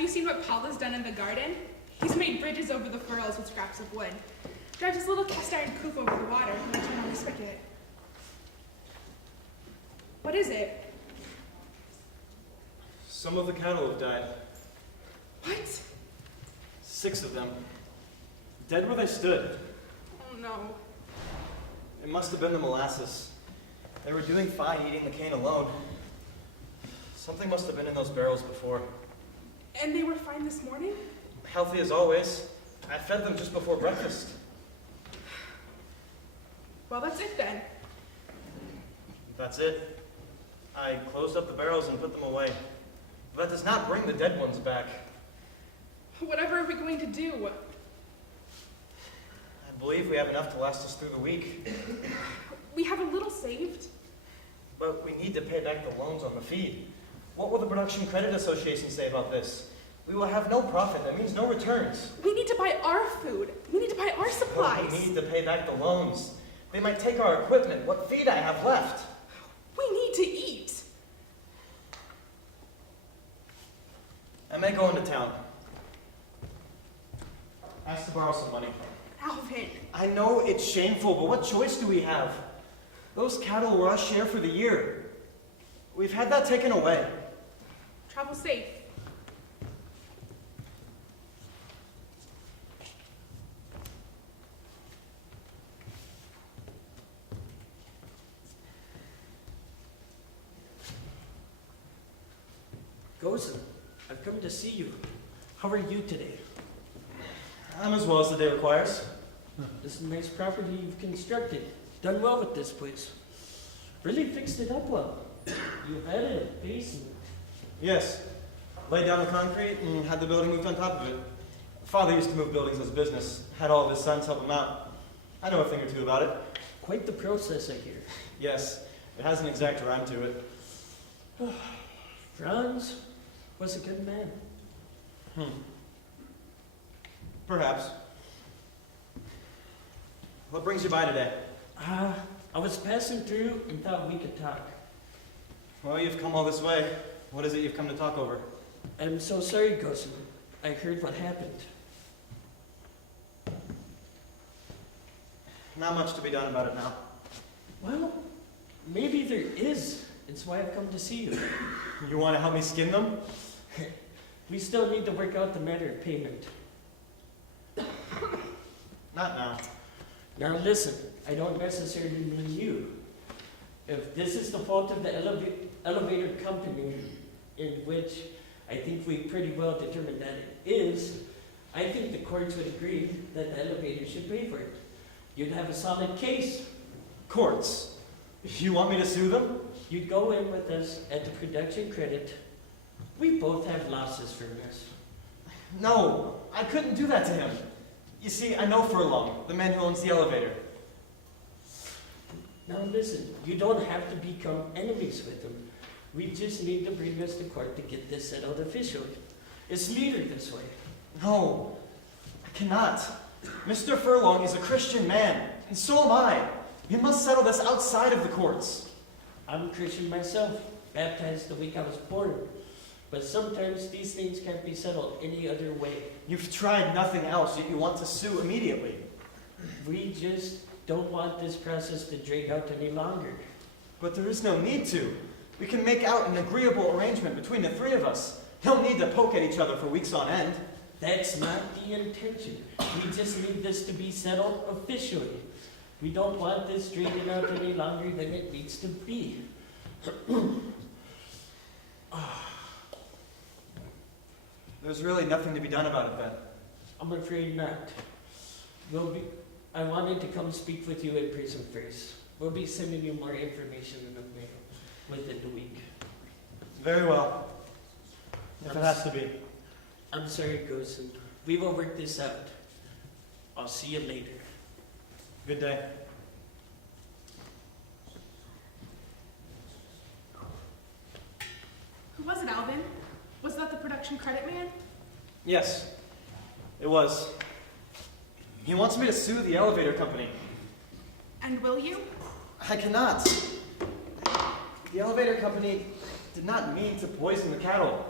Have you seen what Paul has done in the garden? He's made bridges over the furrows with scraps of wood. Drives his little cast iron coop over the water and I turn on the spigot. What is it? Some of the cattle have died. What? 6 of them. Dead where they stood. Oh no. It must have been the molasses. They were doing fine eating the cane alone. Something must have been in those barrels before. And they were fine this morning? Healthy as always. I fed them just before breakfast. Well, that's it then. That's it. I closed up the barrels and put them away. But that does not bring the dead ones back. Whatever are we going to do? I believe we have enough to last us through the week. We have a little saved. But we need to pay back the loans on the feed. What will the Production Credit Association say about this? We will have no profit. That means no returns. We need to buy our food. We need to buy our supplies. But we need to pay back the loans. They might take our equipment. What feed I have left? We need to eat. I may go into town. Ask to borrow some money. Alvin. I know it's shameful, but what choice do we have? Those cattle were our share for the year. We've had that taken away. Travel safe. Goossen, I've come to see you. How are you today? I'm as well as the day requires. This is a nice property you've constructed. Done well with this place. Really fixed it up well. You've added a basement. Yes. Laid down the concrete and had the building moved on top of it. Father used to move buildings as a business. Had all of his sons help him out. I know a thing or two about it. Quite the process, I hear. Yes. It has an exact rhyme to it. Franz was a good man. Perhaps. What brings you by today? I was passing through and thought we could talk. Well, you've come all this way. What is it you've come to talk over? I'm so sorry, Goossen. I heard what happened. Not much to be done about it now. Well, maybe there is. It's why I've come to see you. You want to help me skin them? We still need to work out the matter of payment. Not now. Now listen, I don't necessarily mean you. If this is the fault of the elevator company, in which I think we pretty well determined that it is, I think the courts would agree that the elevator should pay for it. You'd have a solid case. Courts? You want me to sue them? You'd go in with us at the production credit. We both have losses from this. No, I couldn't do that to him. You see, I know Furlong, the man who owns the elevator. Now listen, you don't have to become enemies with him. We just need to bring us to court to get this settled officially. It's neater this way. No, I cannot. Mr. Furlong is a Christian man, and so am I. We must settle this outside of the courts. I'm a Christian myself, baptized the week I was born. But sometimes these things can't be settled any other way. You've tried nothing else, yet you want to sue immediately. We just don't want this process to drag out any longer. But there is no need to. We can make out an agreeable arrangement between the 3 of us. No need to poke at each other for weeks on end. That's not the intention. We just need this to be settled officially. We don't want this dragging out any longer than it needs to be. There's really nothing to be done about it then. I'm afraid not. I wanted to come speak with you in person first. We'll be sending you more information in the mail within the week. Very well. If it has to be. I'm sorry, Goossen. We will work this out. I'll see you later. Good day. Who was it, Alvin? Was that the production credit man? Yes, it was. He wants me to sue the elevator company. And will you? I cannot. The elevator company did not mean to poison the cattle.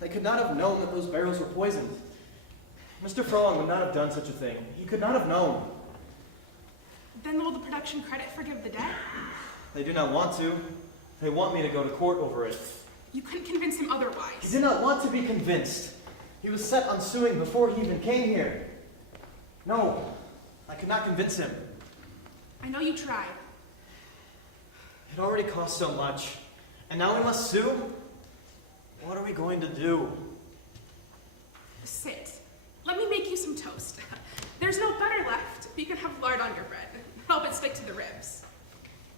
They could not have known that those barrels were poisoned. Mr. Furlong would not have done such a thing. He could not have known. Then will the production credit forgive the debt? They do not want to. They want me to go to court over it. You couldn't convince him He otherwise. did not want to be convinced. He was set on suing before he even came here. No, I could not convince him. I know you tried. It already cost so much. And now we must sue? What are we going to do? Sit. Let me make you some toast. There's no butter left. You can have lard on your bread. Help it stick to the ribs.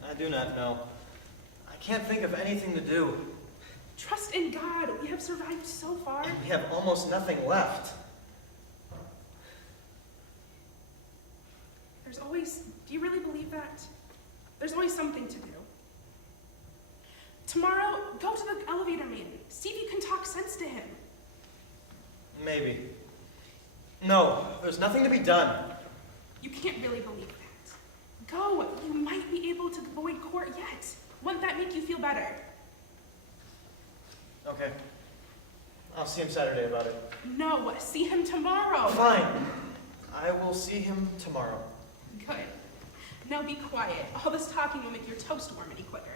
I do not know. I can't think of anything to do. Trust in God. We have survived so far. We have almost nothing left. There's always... Do you really believe that? There's always something to do. Tomorrow, go to the elevator man. See if you can talk sense to him. Maybe. No, there's nothing to be done. You can't really believe that. Go. You might be able to avoid court yet. Wouldn't that make you feel better? Okay. I'll see him Saturday about it. No, see him tomorrow. Fine. I will see him tomorrow. Good. Now be quiet. All this talking will make your toast warm any quicker.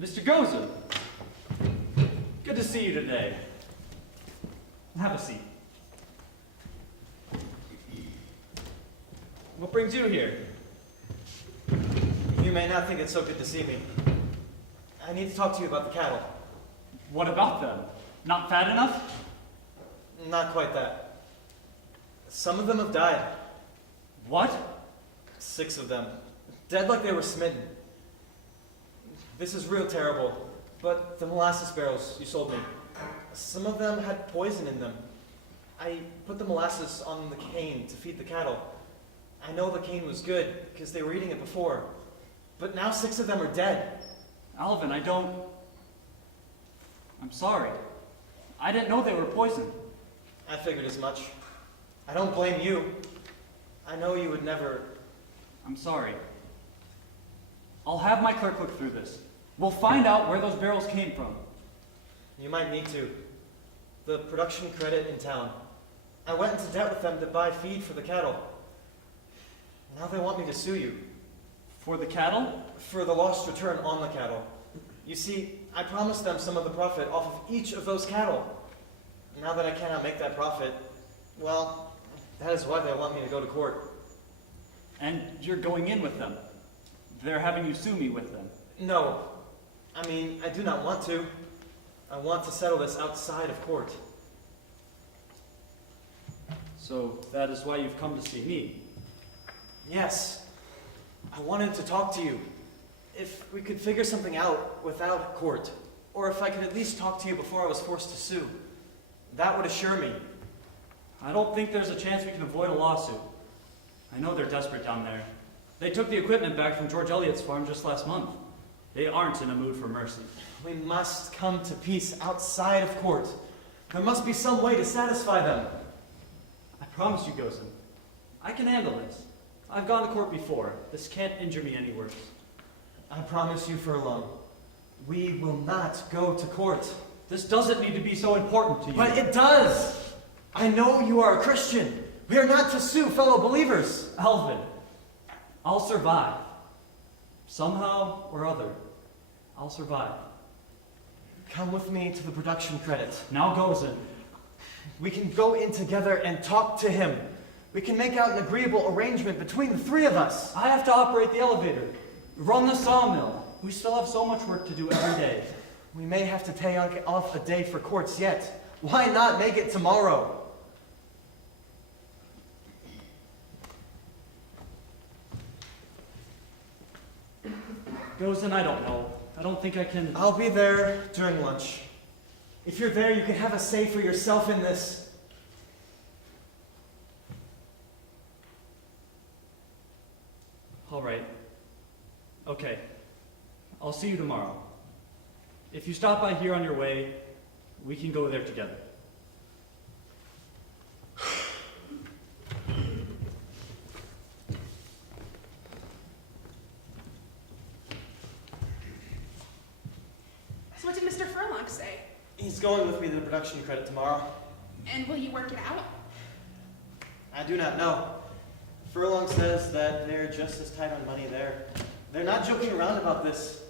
Mr. Goossen, good to see you today. Have a seat. What brings you here? You may not think it's so good to see me. I need to talk to you about the cattle. What about them? Not fat enough? Not quite that. Some of them have died. What? 6 of them. Dead like they were smitten. This is real terrible, but the molasses barrels you sold me, some of them had poison in them. I put the molasses on the cane to feed the cattle. I know the cane was good because they were eating it before, but now 6 of them are dead. Alvin, I'm sorry. I didn't know they were poisoned. I figured as much. I don't blame you. I know you would never... I'm sorry. I'll have my clerk look through this. We'll find out where those barrels came from. You might need to. The production credit in town. I went into debt with them to buy feed for the cattle. Now they want me to sue you. For the cattle? For the lost return on the cattle. You see, I promised them some of the profit off of each of those cattle. Now that I cannot make that profit, well, that is why they want me to go to court. And you're going in with them. They're having you sue me with them. No. I mean, I do not want to. I want to settle this outside of court. So that is why you've come to see me. Yes. I wanted to talk to you. If we could figure something out without court, or if I could at least talk to you before I was forced to sue, that would assure me. I don't think there's a chance we can avoid a lawsuit. I know they're desperate down there. They took the equipment back from George Eliot's farm just last month. They aren't in a mood for mercy. We must come to peace outside of court. There must be some way to satisfy them. I promise you, Goossen, I can handle this. I've gone to court before. This can't injure me any worse. I promise you, Furlong, we will not go to court. This doesn't need to be so important to you. But it does! I know you are a Christian. We are not to sue fellow believers. Alvin, I'll survive. Somehow or other, I'll survive. Come with me to the production credit. Now, Goossen. We can go in together and talk to him. We can make out an agreeable arrangement between the 3 of us. I have to operate the elevator, run the sawmill. We still have so much work to do every day. We may have to pay off a day for courts yet. Why not make it tomorrow? Goossen, I don't know. I don't think I can... I'll be there during lunch. If you're there, you can have a say for yourself in this. All right. Okay. I'll see you tomorrow. If you stop by here on your way, we can go there together. production credit tomorrow. And will you work it out? I do not know. Furlong says that they're just as tight on money there. They're not joking around about this.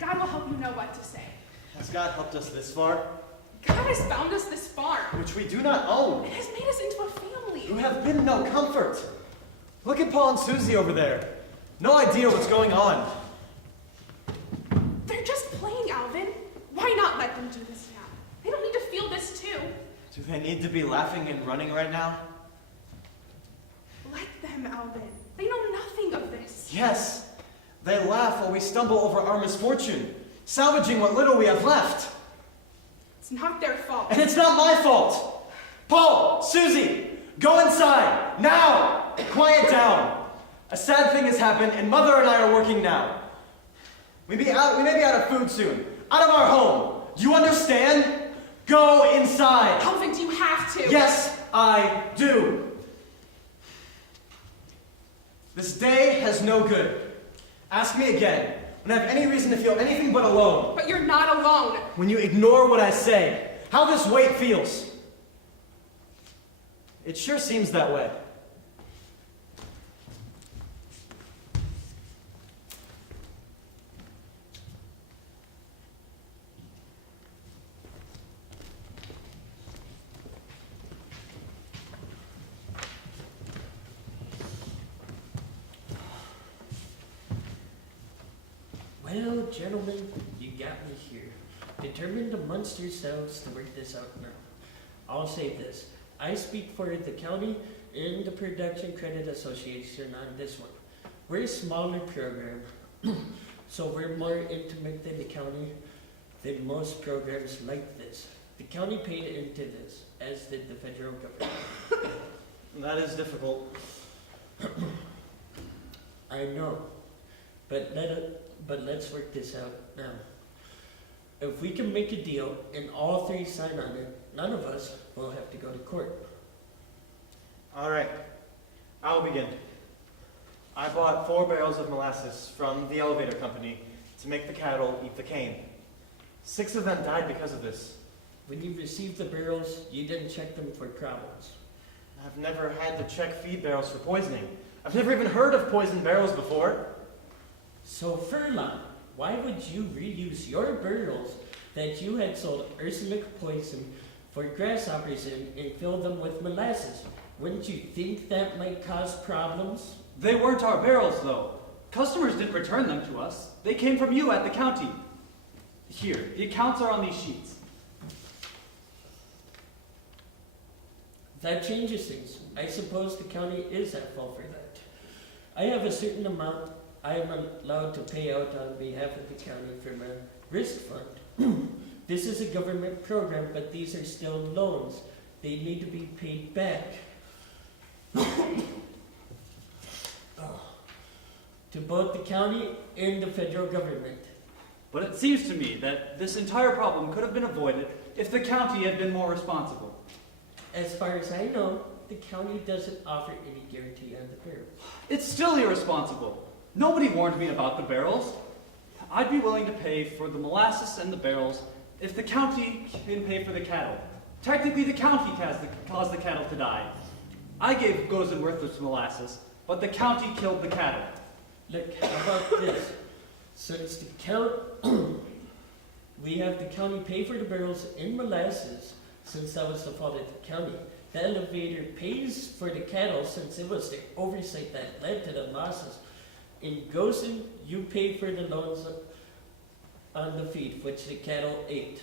God will help you know what to say. Has God helped us this far? God has found us this farm. Which we do not own. It has made us into a family. You have been no comfort. Look at Paul and Suzie over there. No idea what's going on. They're just playing, Alvin. Why not let them do this now? They don't need to feel this too. Do they need to be laughing and running right now? Let them, Alvin. They know nothing of this. Yes. They laugh while we stumble over our misfortune, salvaging what little we have left. It's not their fault. And it's not my fault. Paul, Suzie, go inside, now. Quiet down. A sad thing has happened, and Mother and I are working now. We may be out of food soon, out of our home. Do you understand? Go inside. Alvin, do you have to? Yes, I do. This day has no good. Ask me again when I have any reason to feel anything but alone. But you're not alone. When you ignore what I say, how this weight feels. It sure seems that way. Well, gentlemen, you got me here. Determined amongst yourselves to work this out now. I'll say this. I speak for the county and the Production Credit Association on this one. We're a smaller program, so we're more intimate than the county than most programs like this. The county paid into this, as did the federal government. That is difficult. I know, but let's work this out now. If we can make a deal and all three sign on it, none of us will have to go to court. All right, I'll begin. I bought 4 barrels of molasses from the elevator company to make the cattle eat the cane. 6 of them died because of this. When you received the barrels, you didn't check them for problems. I've never had to check feed barrels for poisoning. I've never even heard of poisoned barrels before. So Furlong, why would you reuse your barrels that you had sold arsenic poison for grasshoppers in and fill them with molasses? Wouldn't you think that might cause problems? They weren't our barrels, though. Customers didn't return them to us. They came from you at the county. Here, the accounts are on these sheets. That changes things. I suppose the county is at fault for that. I have a certain amount I am allowed to pay out on behalf of the county from a risk fund. This is a government program, but these are still loans. They need to be paid back. To both the county and the federal government. But it seems to me that this entire problem could have been avoided if the county had been more responsible. As far as I know, the county doesn't offer any guarantee on the barrels. It's still irresponsible. Nobody warned me about the barrels. I'd be willing to pay for the molasses and the barrels if the county can pay for the cattle. Technically, the county caused the cattle to die. I gave Goossen worthless molasses, but the county killed the cattle. Look, how about this? Since the we have the county pay for the barrels in molasses, since that was the fault of the county. The elevator pays for the cattle since it was the oversight that led to the losses. In Goossen, you paid for the loans on the feed, which the cattle ate.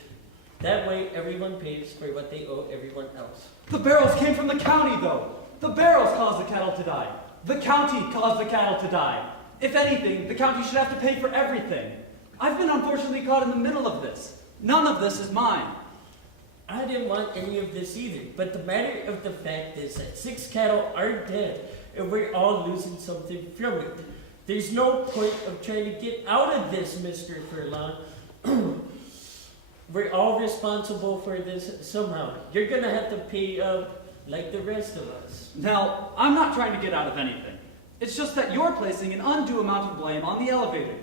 That way, everyone pays for what they owe everyone else. The barrels came from the county, though. The barrels caused the cattle to die. The county caused the cattle to die. If anything, the county should have to pay for everything. I've been unfortunately caught in the middle of this. None of this is mine. I didn't want any of this either, but the matter of the fact is that 6 cattle are dead, and we're all losing something from it. There's no point of trying to get out of this, Mr. Furlong. We're all responsible for this somehow. You're gonna have to pay up like the rest of us. Now, I'm not trying to get out of anything. It's just that you're placing an undue amount of blame on the elevator.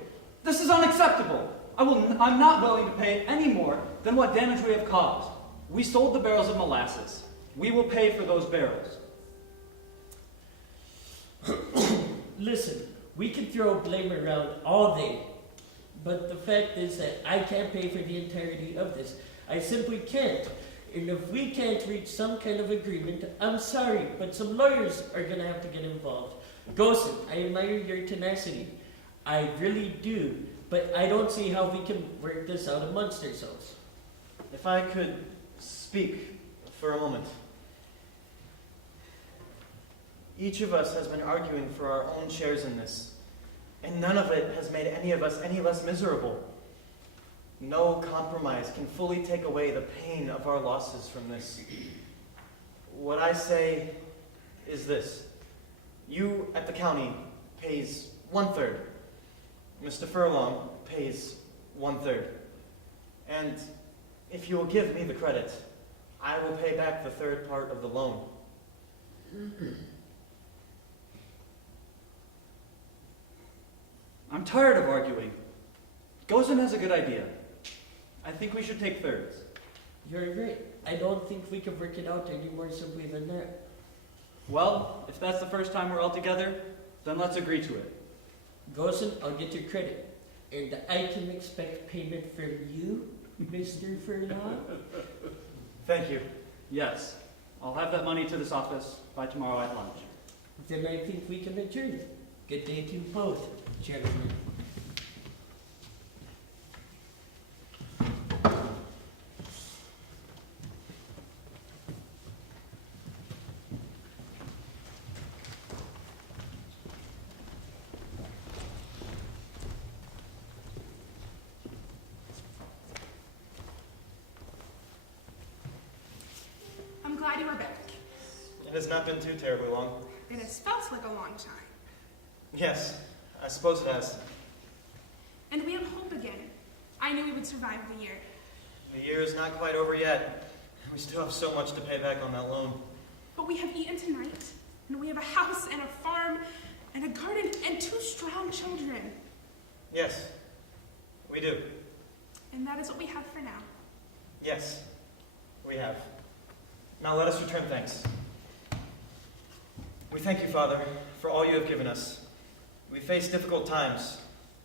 This is unacceptable. I'm not willing to pay any more than what damage we have caused. We sold the barrels of molasses. We will pay for those barrels. Listen, we can throw blame around all day, but the fact is that I can't pay for the entirety of this. I simply can't. And if we can't reach some kind of agreement, I'm sorry, but some lawyers are going to have to get involved. Goossen, I admire your tenacity. I really do. But I don't see how we can work this out amongst ourselves. If I could speak for a moment. Each of us has been arguing for our own shares in this, and none of it has made any of us any less miserable. No compromise can fully take away the pain of our losses from this. What I say is this. You at the county pays 1/3. Mr. Furlong pays 1/3. And if you will give me the credit, I will pay back the third part of the loan. I'm tired of arguing. Goossen has a good idea. I think we should take thirds. You're right. I don't think we can work it out any more simply than that. Well, if that's the first time we're all together, then let's agree to it. Goossen, I'll get your credit. And I can expect payment from you, Mr. Furlong? Thank you. Yes, I'll have that money to this office by tomorrow at lunch. Then I think we can adjourn. Good day to you both, gentlemen. I'm glad you were back. It has not been too terribly long. It has felt like a long time. Yes, I suppose it has. And we have hope again. I knew we would survive the year. The year is not quite over yet. We still have so much to pay back on that loan. But we have eaten tonight, and we have a house and a farm and a garden and 2 strong children. Yes, we do. And that is what we have for now. Yes, we have. Now let us return thanks. We thank you, Father, for all you have given us. We face difficult times,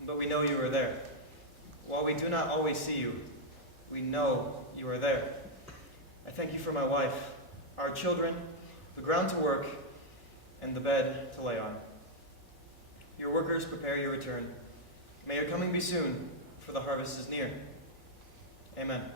but we know you are there. While we do not always see you, we know you are there. I thank you for my wife, our children, the ground to work, and the bed to lay on. Your workers prepare your return. May your coming be soon, for the harvest is near. Amen.